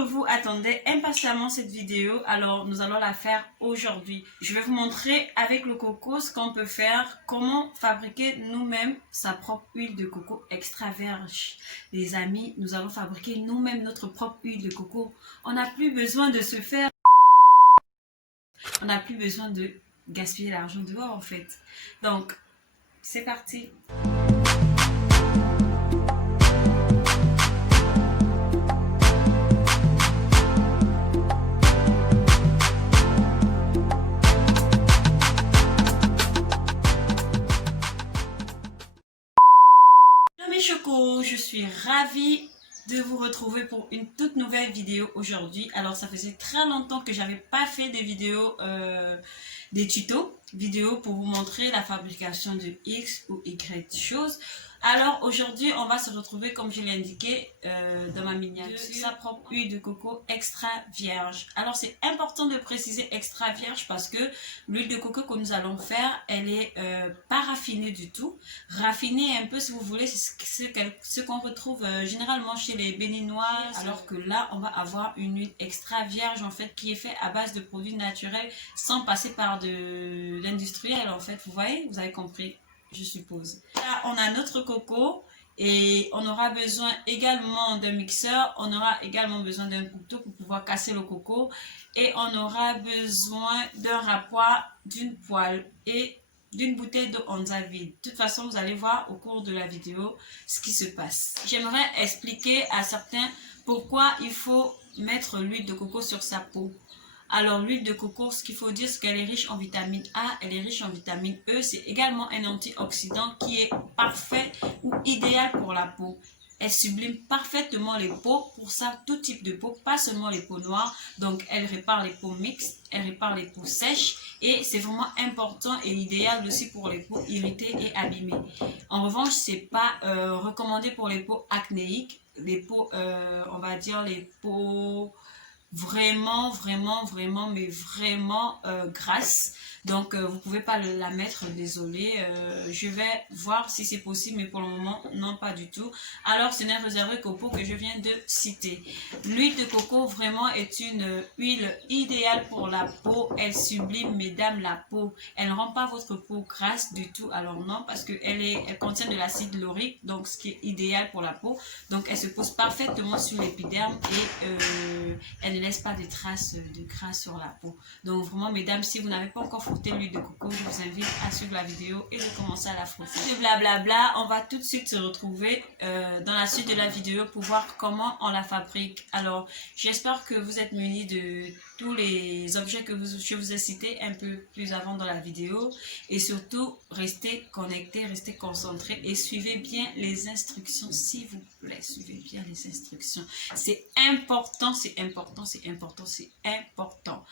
d'entre vous attendaient impatiemment cette vidéo, alors nous allons la faire aujourd'hui. Je vais vous montrer avec le coco ce qu'on peut faire, comment fabriquer nous-mêmes sa propre huile de coco extra vierge. Les amis, nous allons fabriquer nous-mêmes notre propre huile de coco. On n'a plus besoin de se faire... On n'a plus besoin de gaspiller l'argent dehors en fait. Donc, c'est parti. Mes chocos, je suis ravie de vous retrouver pour une toute nouvelle vidéo aujourd'hui. Alors ça faisait très longtemps que j'avais pas fait des vidéos, des tutos vidéo pour vous montrer la fabrication de X ou Y choses. Alors aujourd'hui on va se retrouver, comme je l'ai indiqué dans ma miniature, sa propre huile de coco extra vierge. Alors c'est important de préciser extra vierge parce que l'huile de coco que nous allons faire, elle est pas raffinée du tout. Raffinée un peu si vous voulez, c'est ce qu'on retrouve généralement chez les béninois, alors que là on va avoir une huile extra vierge en fait qui est faite à base de produits naturels sans passer par de l'industriel en fait. Vous voyez, vous avez compris, je suppose. Là, on a notre coco et on aura besoin également d'un mixeur. On aura également besoin d'un couteau pour pouvoir casser le coco. Et on aura besoin d'un rapoir, d'une poêle et d'une bouteille d'eau Onza vide. De toute façon, vous allez voir au cours de la vidéo ce qui se passe. J'aimerais expliquer à certains pourquoi il faut mettre l'huile de coco sur sa peau. Alors l'huile de coco, ce qu'il faut dire, c'est qu'elle est riche en vitamine A, elle est riche en vitamine E. C'est également un antioxydant qui est parfait ou idéal pour la peau. Elle sublime parfaitement les peaux, pour ça tout type de peau, pas seulement les peaux noires. Donc elle répare les peaux mixtes, elle répare les peaux sèches et c'est vraiment important et idéal aussi pour les peaux irritées et abîmées. En revanche, c'est pas recommandé pour les peaux acnéiques, les peaux, on va dire les peaux vraiment grasse. Donc vous pouvez pas la mettre, désolé. Je vais voir si c'est possible, mais pour le moment non, pas du tout. Alors ce n'est réservé qu'aux peaux que je viens de citer. L'huile de coco vraiment est une huile idéale pour la peau. Elle sublime, mesdames, la peau. Elle ne rend pas votre peau grasse du tout. Alors non, parce que elle contient de l'acide laurique, donc ce qui est idéal pour la peau. Donc elle se pose parfaitement sur l'épiderme et elle ne laisse pas de traces de gras sur la peau. Donc vraiment, mesdames, si vous n'avez pas encore frotté l'huile de coco, je vous invite à suivre la vidéo et de commencer à la frotter. De blablabla, on va tout de suite se retrouver dans la suite de la vidéo pour voir comment on la fabrique. Alors, j'espère que vous êtes munis de tous les objets que je vous ai cités un peu plus avant dans la vidéo. Et surtout, restez connectés, restez concentrés et suivez bien les instructions, s'il vous plaît. Suivez bien les instructions. C'est important, c'est important, c'est important, c'est important.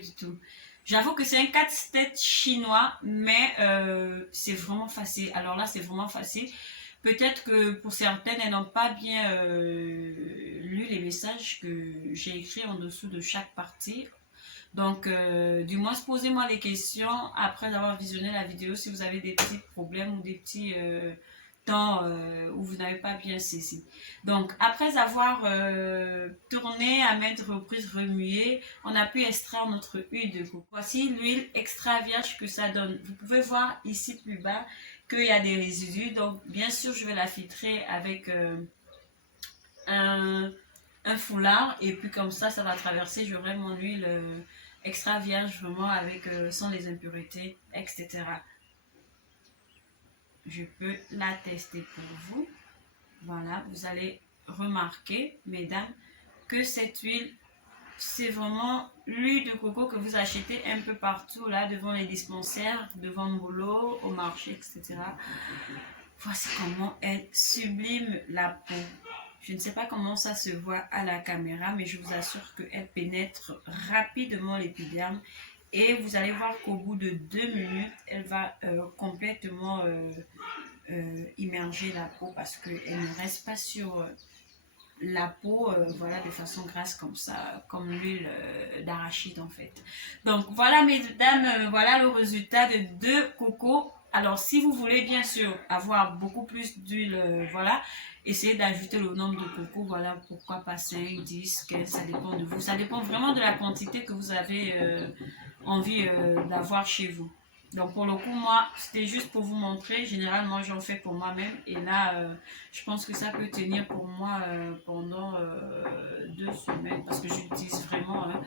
du tout. J'avoue que c'est un casse-tête chinois, mais c'est vraiment facile. Alors là, c'est vraiment facile. Peut-être que pour certaines, elles n'ont pas bien lu les messages que j'ai écrits en dessous de chaque partie. Donc, du moins, posez-moi les questions après avoir visionné la vidéo si vous avez des petits problèmes ou des petits temps où vous n'avez pas bien saisi. Donc, après avoir tourné à maintes reprises, remué, on a pu extraire notre huile de coco. Voici l'huile extra vierge que ça donne. Vous pouvez voir ici plus bas qu'il y a des résidus. Donc, bien sûr, je vais la filtrer avec un foulard et puis comme ça va traverser. J'aurai mon huile extra vierge vraiment avec sans les impuretés, etc. Je peux la tester pour vous. Voilà, vous allez remarquer, mesdames, que cette huile, c'est vraiment l'huile de coco que vous achetez un peu partout, là, devant les dispensaires, devant le boulot, au marché, etc. Voici comment elle sublime la peau. Je ne sais pas comment ça se voit à la caméra, mais je vous assure qu'elle pénètre rapidement l'épiderme. Et vous allez voir qu'au bout de 2 minutes, elle va complètement immerger la peau parce qu'elle ne reste pas sur la peau voilà, de façon grasse comme ça, comme l'huile d'arachide en fait. Donc voilà mesdames, voilà le résultat de 2 cocos. Alors si vous voulez bien sûr avoir beaucoup plus d'huile, voilà, essayez d'ajouter le nombre de cocos, voilà, pourquoi pas 5, 10, 15, ça dépend de vous. Ça dépend vraiment de la quantité que vous avez envie d'avoir chez vous. Donc pour le coup, moi, c'était juste pour vous montrer. Généralement, j'en fais pour moi-même. Et là, je pense que ça peut tenir pour moi pendant 2 semaines. Parce que j'utilise vraiment. Hein.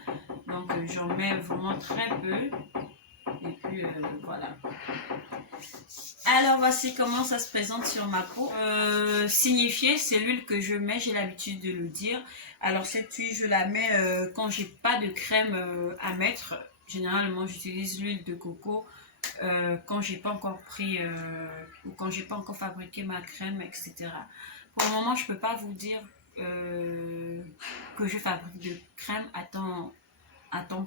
Donc j'en mets vraiment très peu. Et puis voilà. Alors voici comment ça se présente sur ma peau. Signifié, c'est l'huile que je mets, j'ai l'habitude de le dire. Alors cette huile, je la mets quand j'ai pas de crème à mettre. Généralement, j'utilise l'huile de coco quand j'ai pas encore pris ou quand j'ai pas encore fabriqué ma crème, etc. Pour le moment, je peux pas vous dire que je fabrique de crème à temps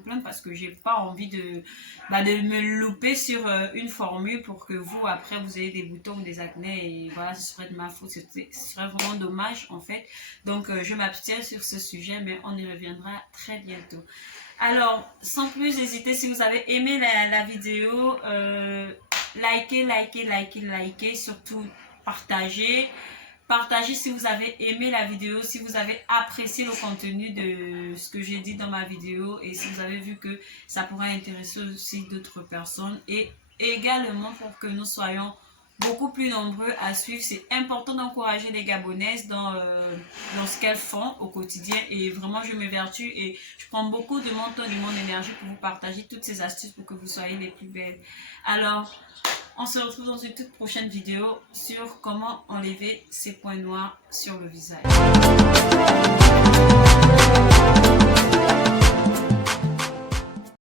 plein parce que j'ai pas envie de me louper sur une formule pour que vous après vous ayez des boutons ou des acnés et voilà, ce serait de ma faute, ce serait vraiment dommage en fait. Donc je m'abstiens sur ce sujet, mais on y reviendra très bientôt. Alors sans plus hésiter, si vous avez aimé la vidéo, likez, surtout partagez. Partagez si vous avez aimé la vidéo, si vous avez apprécié le contenu de ce que j'ai dit dans ma vidéo et si vous avez vu que ça pourrait intéresser aussi d'autres personnes. Et également pour que nous soyons beaucoup plus nombreux à suivre, c'est important d'encourager les Gabonaises dans ce qu'elles font au quotidien. Et vraiment, je m'évertue et je prends beaucoup de mon temps et de mon énergie pour vous partager toutes ces astuces pour que vous soyez les plus belles. Alors, on se retrouve dans une toute prochaine vidéo sur comment enlever ces points noirs sur le visage.